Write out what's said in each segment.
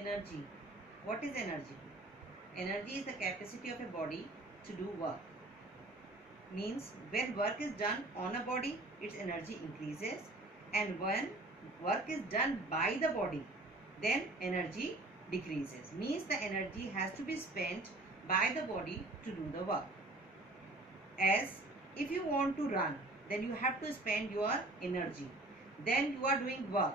energy. What is energy? Energy is the capacity of a body to do work. Means when work is done on a body, its energy increases, and when work is done by the body, then energy decreases. Means the energy has to be spent by the body to do the work. As if you want to run, then you have to spend your energy. Then you are doing work.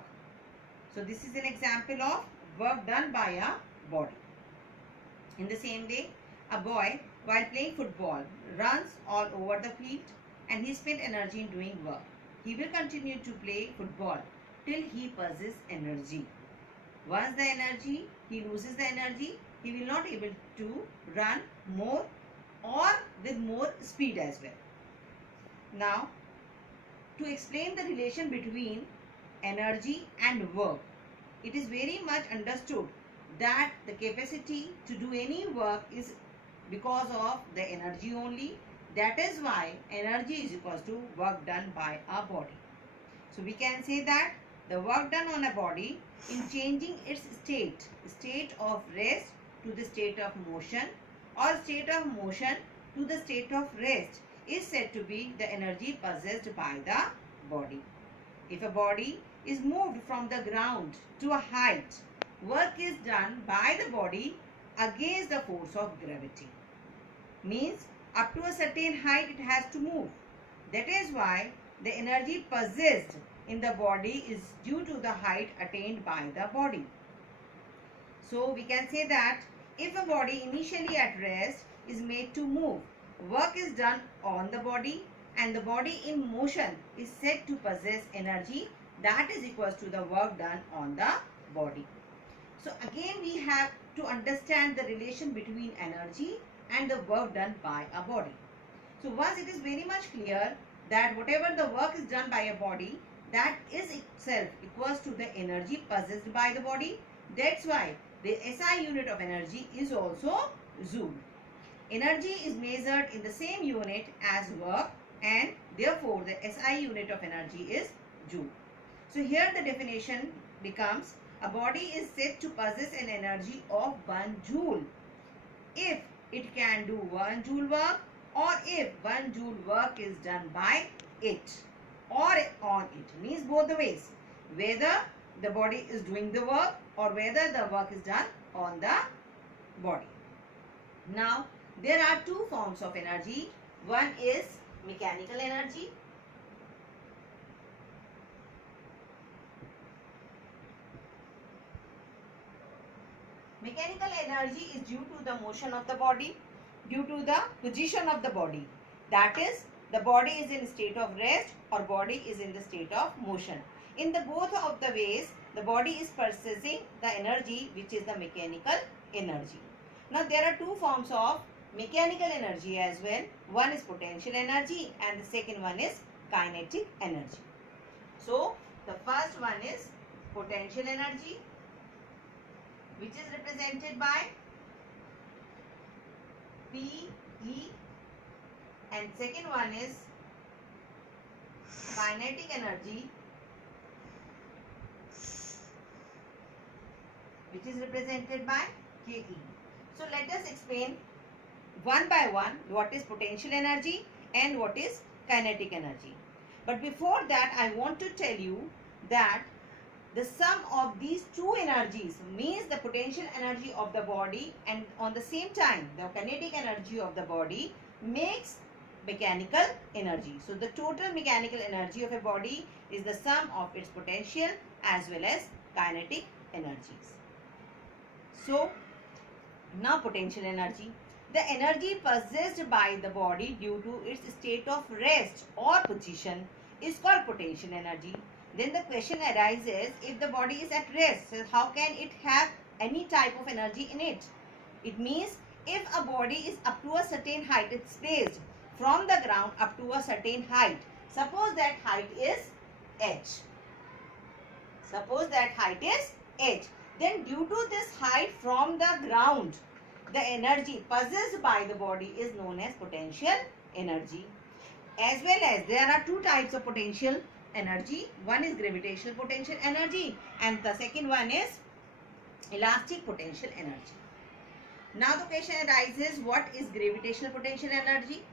So this is an example of work done by a body. In the same way, a boy while playing football runs all over the field and he spent energy in doing work. He will continue to play football till he possesses energy. Once he loses the energy, he will not able to run more or with more speed as well. Now, to explain the relation between energy and work, it is very much understood that the capacity to do any work is because of the energy only. That is why energy is equals to work done by a body. So we can say that the work done on a body in changing its state of rest to the state of motion, or state of motion to the state of rest, is said to be the energy possessed by the body. If a body is moved from the ground to a height, work is done by the body against the force of gravity. Means up to a certain height it has to move. That is why the energy possessed in the body is due to the height attained by the body. So we can say that if a body initially at rest is made to move, work is done on the body, and the body in motion is said to possess energy that is equals to the work done on the body. So again we have to understand the relation between energy and the work done by a body. So once it is very much clear that whatever the work is done by a body, that is itself equals to the energy possessed by the body. That's why the SI unit of energy is also Joule. Energy is measured in the same unit as work, and therefore the SI unit of energy is Joule. So here the definition becomes: a body is said to possess an energy of 1 joule if it can do 1 joule work, or if 1 joule work is done by it or on it. Means both the ways, whether the body is doing the work or whether the work is done on the body. Now there are two forms of energy. One is mechanical energy. Mechanical energy is due to the motion of the body, due to the position of the body. That is, the body is in state of rest or body is in the state of motion. In the both of the ways, the body is possessing the energy which is the mechanical energy. Now there are two forms of mechanical energy as well. One is potential energy and the second one is kinetic energy. So the first one is potential energy, which is represented by P, E, and second one is kinetic energy, which is represented by Ke. So let us explain one by one what is potential energy and what is kinetic energy. But before that, I want to tell you that the sum of these two energies means the potential energy of the body, and on the same time the kinetic energy of the body makes mechanical energy. So the total mechanical energy of a body is the sum of its potential as well as kinetic energies. So now potential energy. The energy possessed by the body due to its state of rest or position is called potential energy. Then the question arises, if the body is at rest, so how can it have any type of energy in it? It means if a body is up to a certain height, it's placed from the ground up to a certain height. Suppose that height is h. Suppose that height is h. Then due to this height from the ground, the energy possessed by the body is known as potential energy. As well as there are two types of potential energy. One is gravitational potential energy and the second one is elastic potential energy. Now the question arises, what is gravitational potential energy?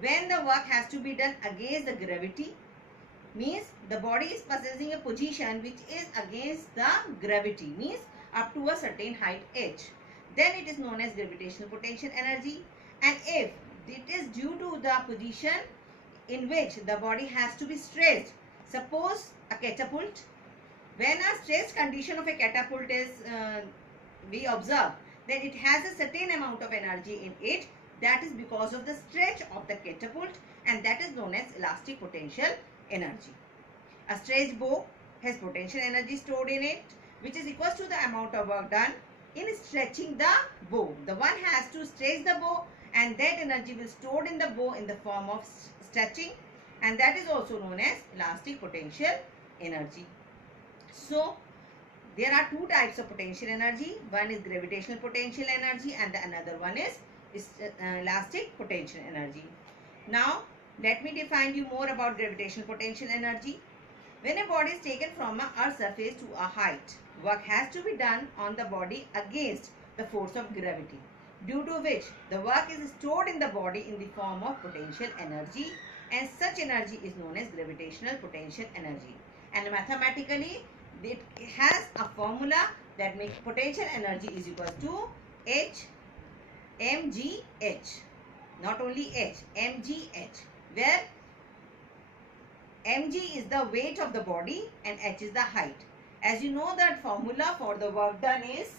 When the work has to be done against the gravity, means the body is possessing a position which is against the gravity, means up to a certain height h, then it is known as gravitational potential energy. And if it is due to the position in which the body has to be stretched, suppose a catapult, when a stretched condition of a catapult is we observe, then it has a certain amount of energy in it, that is because of the stretch of the catapult, and that is known as elastic potential energy. A stretched bow has potential energy stored in it, which is equal to the amount of work done in stretching the bow. The one has to stretch the bow, and that energy will stored in the bow in the form of stretching, and that is also known as elastic potential energy. So there are two types of potential energy. One is gravitational potential energy and the another one is elastic potential energy. Now let me define you more about gravitational potential energy. When a body is taken from a earth's surface to a height, work has to be done on the body against the force of gravity, due to which the work is stored in the body in the form of potential energy, and such energy is known as gravitational potential energy. And mathematically it has a formula that makes potential energy is equal to H mgh, not only H, mgh, where mg is the weight of the body and h is the height. As you know, that formula for the work done is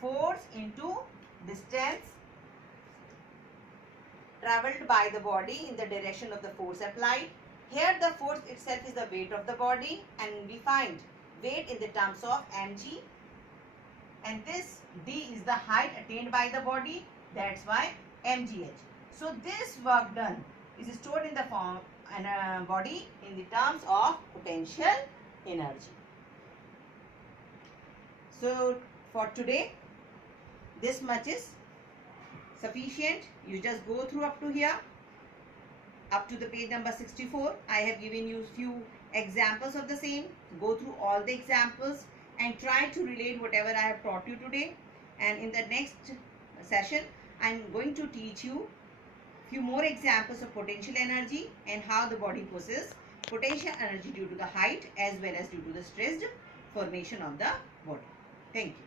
force into distance travelled by the body in the direction of the force applied. Here the force itself is the weight of the body, and we find weight in the terms of mg, and this d is the height attained by the body, that's why mgh. So this work done is stored in the form and body in the terms of potential energy. So for today this much is sufficient. You just go through up to here, up to the page number 64. I have given you few examples of the same. Go through all the examples and try to relate whatever I have taught you today. And in the next session I am going to teach you few more examples of potential energy and how the body possesses potential energy due to the height as well as due to the stressed formation of the body. Thank you.